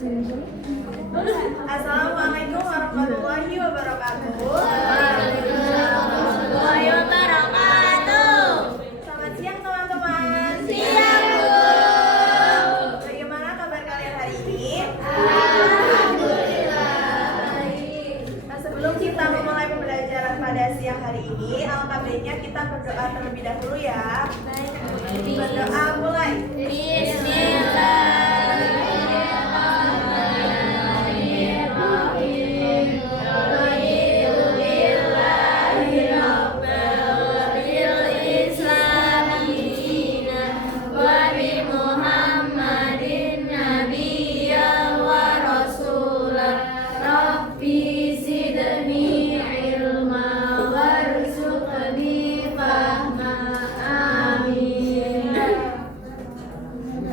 Assalamualaikum warahmatullahi wabarakatuh. Waalaikumsalam warahmatullahi wabarakatuh. Selamat siang teman-teman. Siang, Bu. Bagaimana kabar kalian hari ini? Alhamdulillah. Nah, sebelum kita memulai pembelajaran pada siang hari ini, alangkah baiknya kita berdoa terlebih dahulu ya. Berdoa mulai.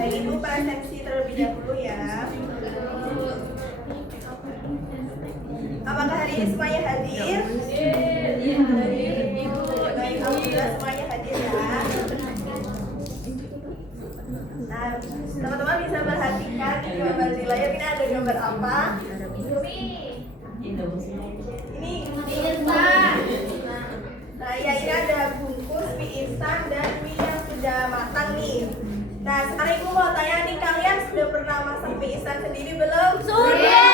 Baik, Ibu presensi terlebih dahulu ya. Apakah hari ini semuanya hadir? Hadir, Ibu. Baik, alhamdulillah semuanya hadir ya. Nah, teman-teman bisa perhatikan di gambar di layar ini ada gambar apa? Ini mie instan. Nah, ya ini ada bungkus mie instan dan mie yang sudah matang nih. Nah, sekarang Ibu mau tanya nih, kalian sudah pernah masak mie instan sendiri belum? Sudah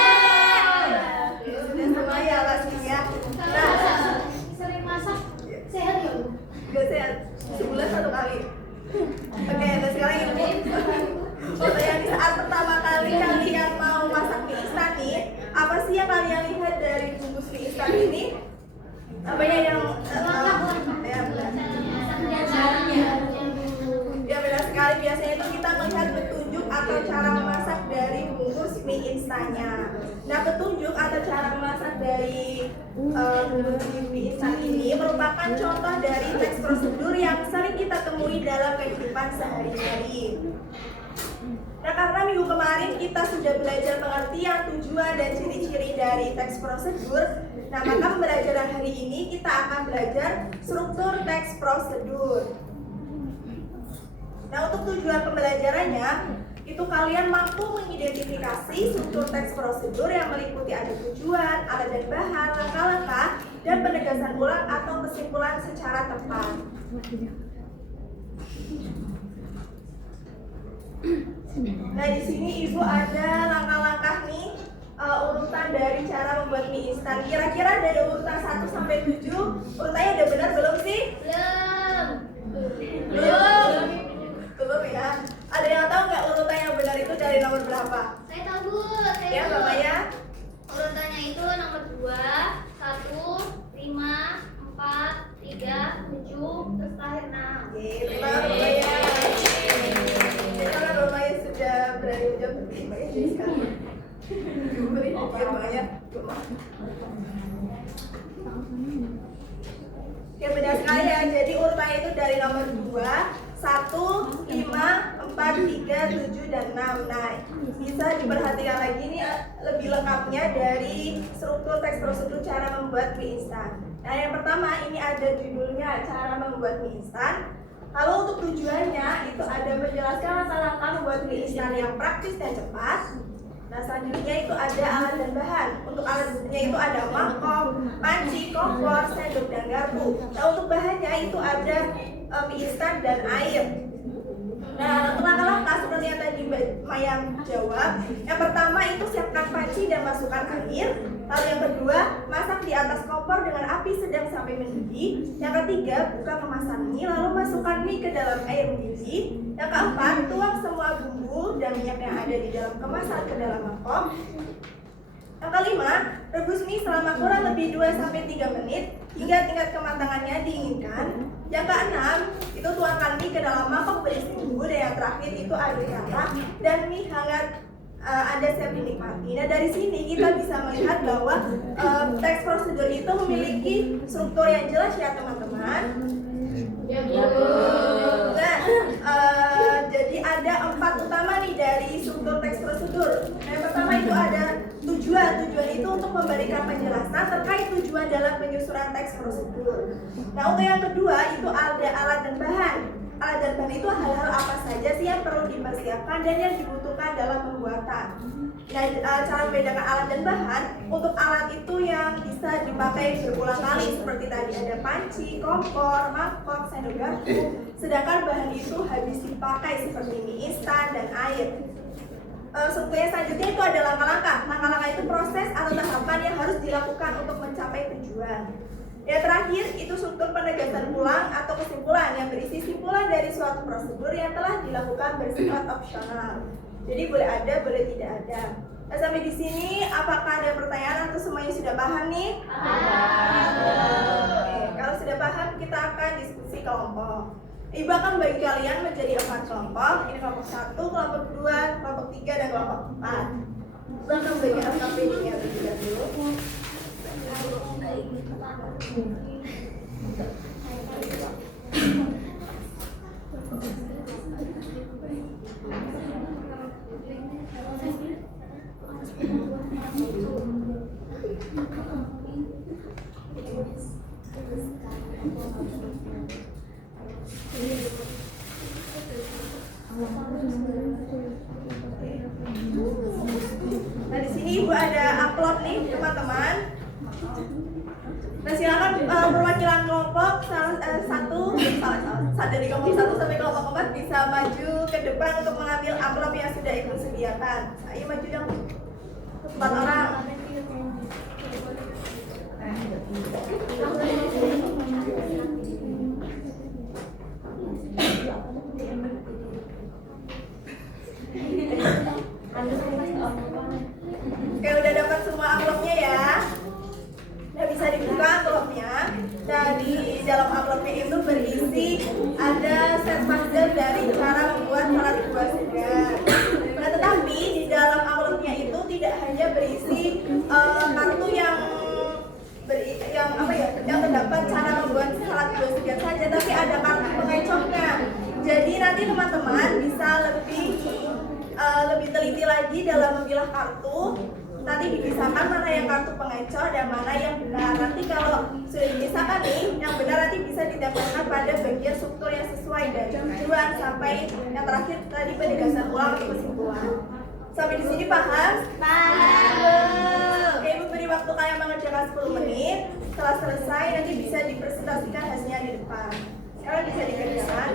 semua ya pastinya. Nah, Sering masak sehat ya, Bu? gak sehat, sebulan 1 kali. Oke, nah sekarang Ibu mau tanya nih, saat pertama kali kalian mau masak mie instan nih, apa sih yang kalian lihat dari bungkus mie instan ini? Apanya yang ya benar. Ya benar sekali, biasanya itu kita melihat petunjuk atau cara memasak dari bungkus mie instannya. Nah, petunjuk atau cara memasak dari bungkus mie instan ini merupakan contoh dari teks prosedur yang sering kita temui dalam kehidupan sehari-hari. Nah, karena minggu kemarin kita sudah belajar pengertian, tujuan, dan ciri-ciri dari teks prosedur, nah maka pembelajaran hari ini kita akan belajar struktur teks prosedur. Nah, untuk tujuan pembelajarannya, itu kalian mampu mengidentifikasi struktur teks prosedur yang meliputi ada tujuan, alat dan bahan, langkah-langkah, dan penegasan ulang atau kesimpulan secara tepat. Nah, di sini Ibu ada langkah-langkah nih, urutan dari cara membuat mie instan. Kira-kira dari urutan 1 sampai 7, urutannya udah benar belum sih? Belum. Belum ya. Ada yang tahu nggak urutan yang benar itu dari nomor berapa? Saya tahu, Bu. Ya, bapaknya. Urutannya itu nomor 2, 1, 5, 4, 3, 7, terus terakhir 6. Oke, terima kasih bapaknya. Karena bapaknya sudah berani menjawab, bapaknya jadi sekarang. Beri pikir bapaknya. Oke, benar sekali ya. Jadi urutannya itu dari nomor 2, 1, 5, 4, 3, 7, dan 6. Nah, bisa diperhatikan lagi nih lebih lengkapnya dari struktur teks prosedur cara membuat mie instan. Nah, yang pertama ini ada judulnya cara membuat mie instan. Lalu untuk tujuannya itu ada menjelaskan langkah-langkah membuat mie instan yang praktis dan cepat. Nah, selanjutnya itu ada alat dan bahan. Untuk alatnya itu ada mangkok, panci, kompor, sendok, dan garpu. Nah, untuk bahannya itu ada mie instan dan air. Nah, untuk langkah-langkah seperti yang tadi Mbak Mayang jawab, yang pertama itu siapkan panci dan masukkan air. Lalu yang kedua, masak di atas kompor dengan api sedang sampai mendidih. Yang ketiga, buka kemasan mie lalu masukkan mie ke dalam air mendidih. Yang keempat, tuang semua bumbu dan minyak yang ada di dalam kemasan ke dalam mangkok. Yang kelima, rebus mie selama kurang lebih 2-3 menit hingga tingkat kematangannya diinginkan. Yang keenam, itu tuangkan mie ke dalam mangkok berisi bumbu. Dan yang terakhir itu aduk rata dan mie hangat Anda siap dinikmati. Nah, dari sini kita bisa melihat bahwa teks prosedur itu memiliki struktur yang jelas ya teman-teman. Nah, jadi ada 4 utama nih dari struktur teks prosedur. Nah, yang pertama itu ada tujuan. Tujuan itu untuk memberikan penjelasan terkait tujuan dalam penyusunan teks prosedur. Nah, untuk yang kedua itu ada alat dan bahan. Alat dan bahan itu hal-hal apa saja sih yang perlu dipersiapkan dan yang dibutuhkan diperlukan dalam pembuatan. Nah, cara membedakan alat dan bahan, untuk alat itu yang bisa dipakai berulang kali seperti tadi ada panci, kompor, mangkok, sendok garpu. Sedangkan bahan itu habis dipakai seperti mie instan dan air. Struktur yang selanjutnya itu ada langkah-langkah. Langkah-langkah itu proses atau tahapan yang harus dilakukan untuk mencapai tujuan. Yang terakhir itu struktur penegasan pulang atau kesimpulan yang berisi simpulan dari suatu prosedur yang telah dilakukan bersifat opsional. Jadi boleh ada, boleh tidak ada. Nah, sampai di sini apakah ada pertanyaan atau semuanya sudah paham nih? Oke, kalau sudah paham kita akan diskusi kelompok. Ibu akan bagi kalian menjadi 4 kelompok. Ini kelompok 1, kelompok 2, kelompok 3, dan kelompok 4. Ibu akan bagi LKPD-nya terlebih dahulu. Nah, di sini Ibu ada upload nih teman-teman. Nah, silakan perwakilan kelompok dari kelompok 1 sampai kelompok 4 bisa maju ke depan untuk mengambil amplop yang sudah Ibu sediakan. Ayo maju dong. 4 orang. Oke, udah dapat semua amplopnya ya. Nah, bisa dibuka amplopnya. Nah, di dalam amplopnya itu berisi ada set puzzle dari cara membuat salad buah segar. Nah, tetapi di dalam amplopnya itu tidak hanya berisi kartu yang terdapat cara membuat salad buah segar saja, tapi ada kartu pengecohnya. Jadi nanti teman-teman bisa lebih teliti lagi dalam memilah kartu. Nanti dipisahkan mana yang kartu pengecoh dan mana yang benar. Nanti kalau sudah dipisahkan nih, yang benar nanti bisa ditempelkan pada bagian struktur yang sesuai dari tujuan sampai yang terakhir tadi penegasan ulang atau kesimpulan. Sampai di sini paham? Paham. Oke, Ibu beri waktu kalian mengerjakan 10 menit. Setelah selesai nanti bisa dipresentasikan hasilnya di depan. Sekarang bisa dikerjakan.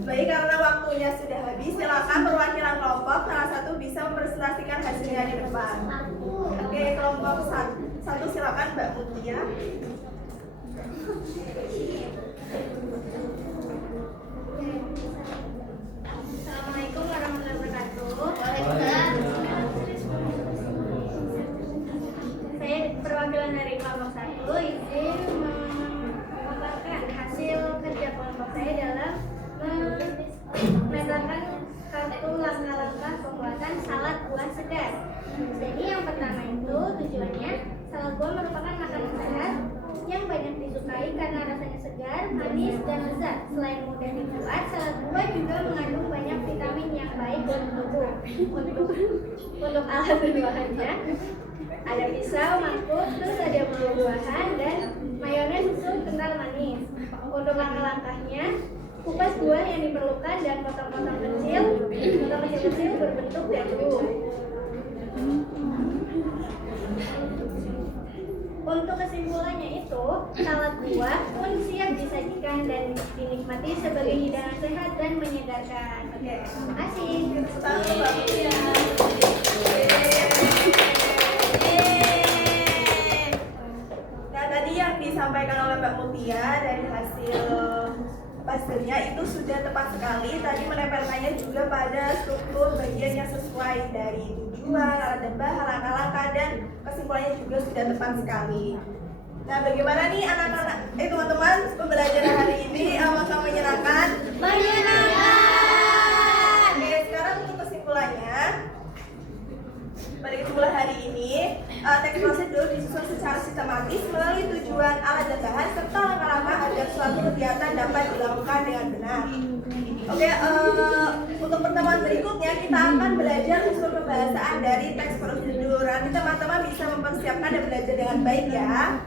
Baik, karena waktunya sudah habis, silakan perwakilan kelompok salah satu bisa mempresentasikan hasilnya di depan. Oke, kelompok 1 silakan Mbak Mutia. Assalamualaikum warahmatullahi wabarakatuh. Waalaikumsalam. Saya perwakilan dari kelompok 1 izin memaparkan hasil kerja kelompok saya dalam menetapkan kartu langkah-langkah pembuatan salad buah segar. Jadi yang pertama itu tujuannya salad buah merupakan makanan sehat yang banyak disukai karena rasanya segar, manis, dan lezat. Selain mudah dibuat, salad buah juga mengandung banyak vitamin yang baik untuk tubuh. Untuk alat berbahannya ada pisau, mangkuk, terus ada buah-buahan dan mayones, susu kental manis. Untuk langkah-langkahnya, kupas buah yang diperlukan dan potong-potong kecil berbentuk dagu. Untuk kesimpulannya itu, salad buah pun siap disajikan dan dinikmati sebagai hidangan sehat dan menyegarkan. Oke, terima kasih. Nah, tadi yang disampaikan oleh Mbak Mutia dari hasil puzzle-nya itu sudah tepat sekali. Tadi menempelkannya juga pada struktur bagian yang sesuai dari tujuan, alat dan bahan, langkah-langkah, dan kesimpulannya juga sudah tepat sekali. Nah, bagaimana nih anak-anak, teman-teman, pembelajaran hari ini? Apakah menyenangkan? Menyenangkan. Oke, sekarang untuk kesimpulannya, pada kesimpulan hari ini teks prosedur disusun secara sistematis melalui tujuan, alat dan bahan serta langkah-langkah agar suatu kegiatan dapat dilakukan dengan benar. Oke, untuk pertemuan berikutnya kita akan belajar unsur kebahasaan dari teks prosedur. Nanti teman-teman bisa mempersiapkan dan belajar dengan baik ya.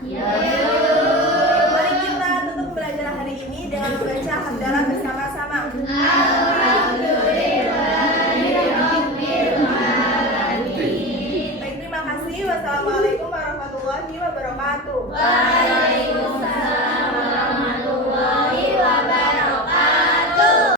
Mari kita tutup pembelajaran hari ini dengan membaca hamdalah bersama-sama. Baik, terima kasih. Wassalamualaikum warahmatullahi wabarakatuh.